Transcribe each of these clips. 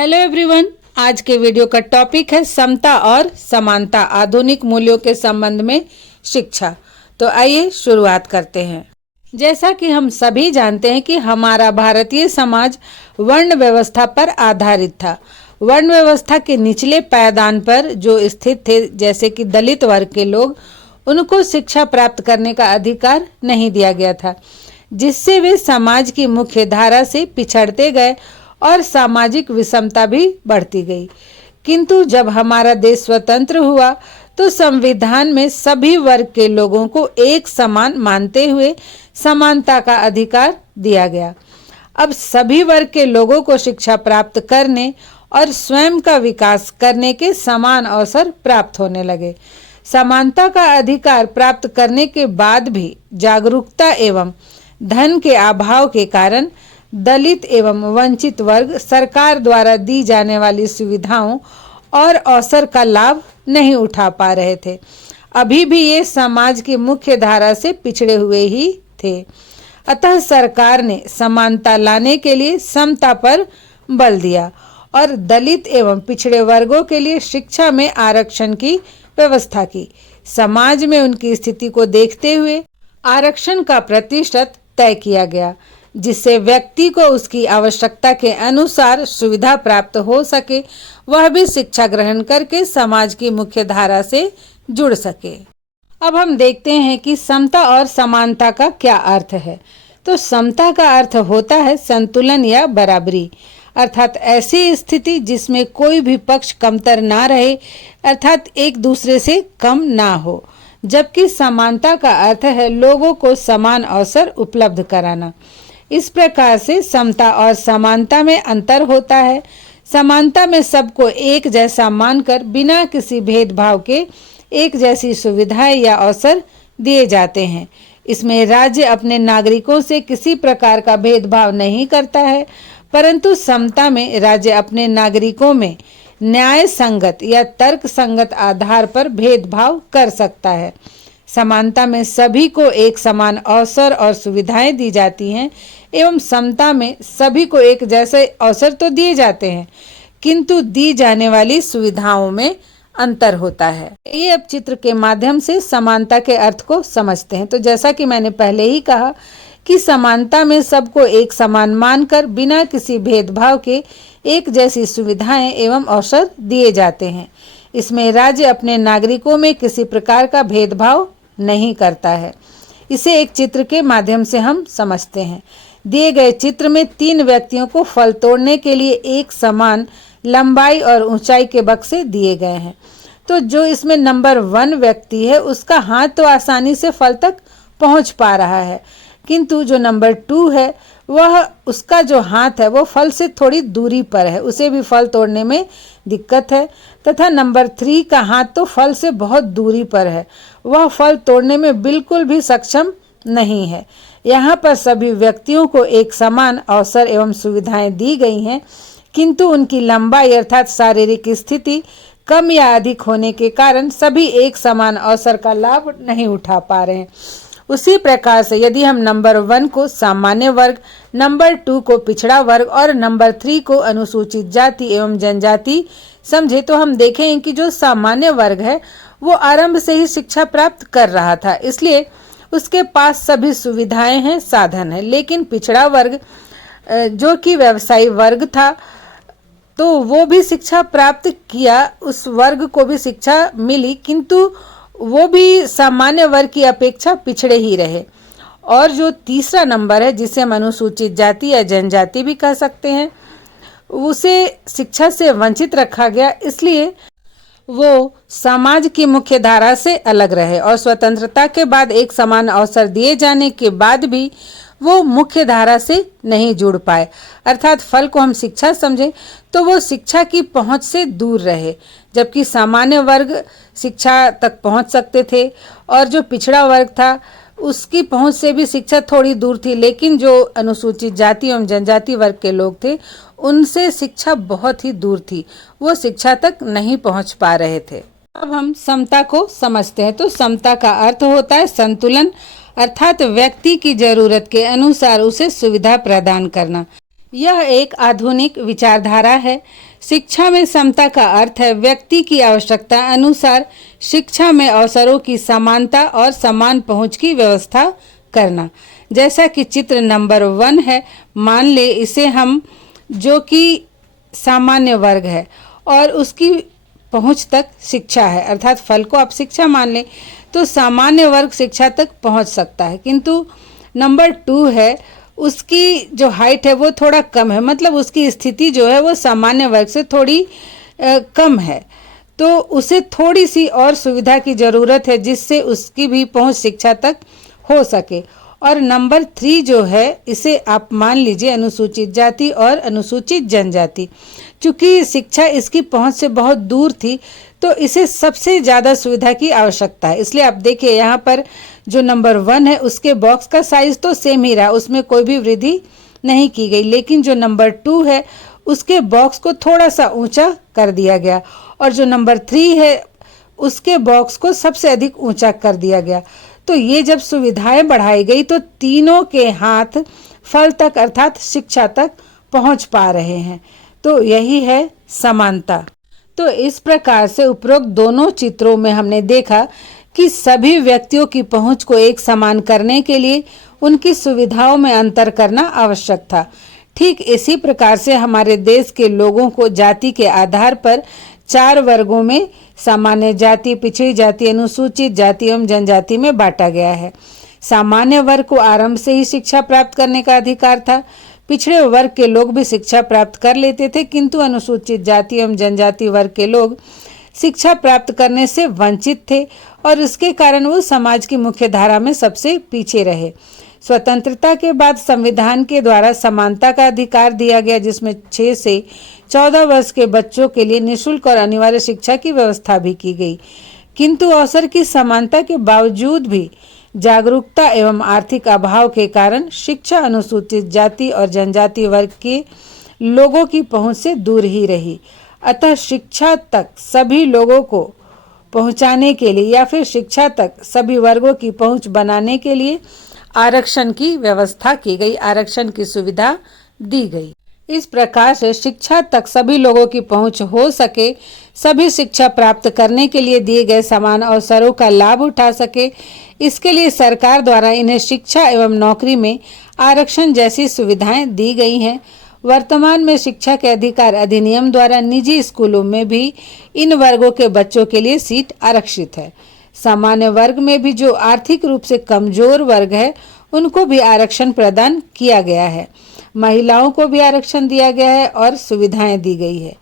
Hello everyone, आज के video का टॉपिक है समता और समानता, आधुनिक मूल्यों के संबंध में शिक्षा। तो आइए शुरुआत करते हैं। जैसा कि हम सभी जानते हैं कि हमारा भारतीय समाज वर्ण व्यवस्था पर आधारित था। वर्ण व्यवस्था के निचले पायदान पर जो स्थित थे, जैसे कि दलित वर्ग के लोग, उनको शिक्षा प्राप्त करने का अधिकार नहीं दिया गया था, जिससे वे समाज की मुख्य धारा से पिछड़ते गए और सामाजिक विषमता भी बढ़ती गई। किंतु जब हमारा देश स्वतंत्र हुआ तो संविधान में सभी वर्ग के लोगों को एक समान मानते हुए समानता का अधिकार दिया गया। अब सभी वर्ग के लोगों को शिक्षा प्राप्त करने और स्वयं का विकास करने के समान अवसर प्राप्त होने लगे। समानता का अधिकार प्राप्त करने के बाद भी जागरूकता एवं धन के अभाव के कारण दलित एवं वंचित वर्ग सरकार द्वारा दी जाने वाली सुविधाओं और अवसर का लाभ नहीं उठा पा रहे थे। अभी भी ये समाज की मुख्य धारा से पिछड़े हुए ही थे। अतः सरकार ने समानता लाने के लिए समता पर बल दिया और दलित एवं पिछड़े वर्गों के लिए शिक्षा में आरक्षण की व्यवस्था की। समाज में उनकी स्थिति को देखते हुए आरक्षण का प्रतिशत तय किया गया, जिससे व्यक्ति को उसकी आवश्यकता के अनुसार सुविधा प्राप्त हो सके, वह भी शिक्षा ग्रहण करके समाज की मुख्य धारा से जुड़ सके। अब हम देखते हैं कि समता और समानता का क्या अर्थ है। तो समता का अर्थ होता है संतुलन या बराबरी, अर्थात ऐसी स्थिति जिसमें कोई भी पक्ष कमतर ना रहे, अर्थात एक दूसरे से कम ना हो। जबकि समानता का अर्थ है लोगों को समान अवसर उपलब्ध कराना। इस प्रकार से समता और समानता में अंतर होता है। समानता में सबको एक जैसा मानकर बिना किसी भेदभाव के एक जैसी सुविधाएं या अवसर दिए जाते हैं। इसमें राज्य अपने नागरिकों से किसी प्रकार का भेदभाव नहीं करता है, परंतु समता में राज्य अपने नागरिकों में न्याय संगत या तर्क संगत आधार पर भेदभाव कर सकता है। समानता में सभी को एक समान अवसर और सुविधाएं दी जाती हैं एवं समता में सभी को एक जैसे अवसर तो दिए जाते हैं, किंतु दी जाने वाली सुविधाओं में अंतर होता है। ये अब चित्र के माध्यम से समानता के अर्थ को समझते हैं। तो जैसा कि मैंने पहले ही कहा कि समानता में सबको एक समान मानकर बिना किसी भेदभाव के एक जैसी सुविधाएं एवं अवसर दिए जाते हैं। इसमें राज्य अपने नागरिकों में किसी प्रकार का भेदभाव नहीं करता है। इसे एक चित्र के माध्यम से हम समझते हैं। दिए गए चित्र में 3 व्यक्तियों को फल तोड़ने के लिए एक समान लंबाई और ऊंचाई के बक्से दिए गए हैं। तो जो इसमें नंबर 1 व्यक्ति है, उसका हाथ तो आसानी से फल तक पहुंच पा रहा है, किंतु जो नंबर 2 है, वह उसका जो हाथ है वो फल से थोड़ी दूरी पर है, उसे भी फल तोड़ने में दिक्कत है। तथा नंबर 3 का हाथ तो फल से बहुत दूरी पर है, वह फल तोड़ने में बिल्कुल भी सक्षम नहीं है। यहाँ पर सभी व्यक्तियों को एक समान अवसर एवं सुविधाएं दी गई हैं, किंतु उनकी लंबाई अर्थात शारीरिक स्थिति कम या अधिक होने के कारण सभी एक समान अवसर का लाभ नहीं उठा पा रहे हैं। उसी प्रकार से यदि हम नंबर 1 को सामान्य वर्ग, नंबर 2 को पिछड़ा वर्ग और नंबर 3 को अनुसूचित जाति एवं जनजाति समझे, तो हम देखें कि जो सामान्य वर्ग है वो आरंभ से ही शिक्षा प्राप्त कर रहा था, इसलिए उसके पास सभी सुविधाएं हैं, साधन है। लेकिन पिछड़ा वर्ग जो कि व्यवसायी वर्ग था, तो वो भी शिक्षा प्राप्त किया, उस वर्ग को भी शिक्षा मिली, किंतु वो भी सामान्य वर्ग की अपेक्षा पिछड़े ही रहे। और जो तीसरा नंबर है, जिसे हम अनुसूचित जाति या जनजाति भी कह सकते हैं, उसे शिक्षा से वंचित रखा गया, इसलिए वो समाज की मुख्य धारा से अलग रहे और स्वतंत्रता के बाद एक समान अवसर दिए जाने के बाद भी वो मुख्य धारा से नहीं जुड़ पाए। अर्थात फल को हम शिक्षा समझें तो वो शिक्षा की पहुंच से दूर रहे, जबकि सामान्य वर्ग शिक्षा तक पहुंच सकते थे और जो पिछड़ा वर्ग था उसकी पहुंच से भी शिक्षा थोड़ी दूर थी। लेकिन जो अनुसूचित जाति एवं जनजाति वर्ग के लोग थे, उनसे शिक्षा बहुत ही दूर थी, वो शिक्षा तक नहीं पहुंच पा रहे थे। अब हम समता को समझते हैं। तो समता का अर्थ होता है संतुलन, अर्थात व्यक्ति की जरूरत के अनुसार उसे सुविधा प्रदान करना। यह एक आधुनिक विचारधारा है। शिक्षा में समता का अर्थ है व्यक्ति की आवश्यकता अनुसार शिक्षा में अवसरों की समानता और समान पहुंच की व्यवस्था करना। जैसा कि चित्र नंबर 1 है, मान ले इसे हम, जो कि सामान्य वर्ग है और उसकी पहुंच तक शिक्षा है, अर्थात फल को आप शिक्षा मान लें तो सामान्य वर्ग शिक्षा तक पहुंच सकता है। किंतु नंबर 2 है, उसकी जो हाइट है वो थोड़ा कम है, मतलब उसकी स्थिति जो है वो सामान्य वर्ग से थोड़ी कम है, तो उसे थोड़ी सी और सुविधा की ज़रूरत है जिससे उसकी भी पहुंच शिक्षा तक हो सके। और नंबर 3 जो है, इसे आप मान लीजिए अनुसूचित जाति और अनुसूचित जनजाति। चूँकि शिक्षा इसकी पहुंच से बहुत दूर थी तो इसे सबसे ज़्यादा सुविधा की आवश्यकता है। इसलिए आप देखिए यहाँ पर जो नंबर 1 है उसके बॉक्स का साइज तो सेम ही रहा, उसमें कोई भी वृद्धि नहीं की गई, लेकिन जो नंबर 2 है उसके बॉक्स को थोड़ा सा ऊंचा कर दिया गया और जो नंबर 3 है उसके बॉक्स को सबसे अधिक ऊंचा कर दिया गया। तो ये जब सुविधाएं बढ़ाई गई तो तीनों के हाथ फल तक अर्थात शिक्षा तक पहुंच पा रहे हैं। तो यही है समानता। तो इस प्रकार से उपरोक्त दोनों चित्रों में हमने देखा कि सभी व्यक्तियों की पहुंच को एक समान करने के लिए उनकी सुविधाओं में अंतर करना आवश्यक था। ठीक इसी प्रकार से हमारे देश के लोगों को जाति के आधार पर 4 वर्गों में सामान्य जाति, पिछड़ी जाति, अनुसूचित जाति एवं जनजाति में बांटा गया है। सामान्य वर्ग को आरंभ से ही शिक्षा प्राप्त करने का अधिकार था। पिछड़े वर्ग के लोग भी शिक्षा प्राप्त कर लेते थे, किंतु अनुसूचित जाति एवं जनजाति वर्ग के लोग शिक्षा प्राप्त करने से वंचित थे और इसके कारण वो समाज की मुख्य धारा में सबसे पीछे रहे। स्वतंत्रता के बाद संविधान के द्वारा समानता का अधिकार दिया गया, जिसमें 6 से 14 वर्ष के बच्चों के लिए निःशुल्क और अनिवार्य शिक्षा की व्यवस्था भी की गई। किंतु अवसर की समानता के बावजूद भी जागरूकता एवं आर्थिक अभाव के कारण शिक्षा अनुसूचित जाति और जनजाति वर्ग के लोगों की पहुंच से दूर ही रही। अतः शिक्षा तक सभी लोगों को पहुंचाने के लिए या फिर शिक्षा तक सभी वर्गों की पहुंच बनाने के लिए आरक्षण की व्यवस्था की गई, आरक्षण की सुविधा दी गई। इस प्रकार से शिक्षा तक सभी लोगों की पहुंच हो सके, सभी शिक्षा प्राप्त करने के लिए दिए गए समान अवसरों का लाभ उठा सके, इसके लिए सरकार द्वारा इन्हें शिक्षा एवं नौकरी में आरक्षण जैसी सुविधाएं दी गई हैं। वर्तमान में शिक्षा के अधिकार अधिनियम द्वारा निजी स्कूलों में भी इन वर्गों के बच्चों के लिए सीट आरक्षित है। सामान्य वर्ग में भी जो आर्थिक रूप से कमजोर वर्ग है उनको भी आरक्षण प्रदान किया गया है। महिलाओं को भी आरक्षण दिया गया है और सुविधाएं दी गई है।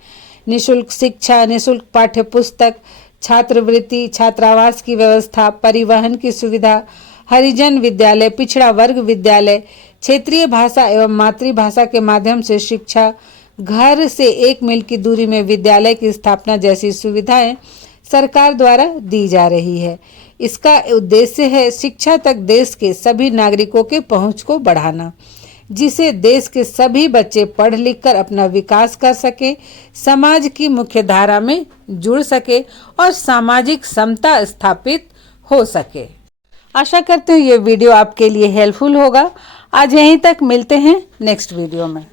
निःशुल्क शिक्षा, निःशुल्क पाठ्य पुस्तक, छात्रवृत्ति, छात्रावास की व्यवस्था, परिवहन की सुविधा, हरिजन विद्यालय, पिछड़ा वर्ग विद्यालय, क्षेत्रीय भाषा एवं मातृभाषा के माध्यम से शिक्षा, घर से 1 मील की दूरी में विद्यालय की स्थापना जैसी सुविधाएं सरकार द्वारा दी जा रही है। इसका उद्देश्य है शिक्षा तक देश के सभी नागरिकों के पहुंच को बढ़ाना, जिसे देश के सभी बच्चे पढ़ लिख कर अपना विकास कर सके, समाज की मुख्य धारा में जुड़ सके और सामाजिक समता स्थापित हो सके। आशा करते हैं ये वीडियो आपके लिए हेल्पफुल होगा। आज यहीं तक, मिलते हैं नेक्स्ट वीडियो में।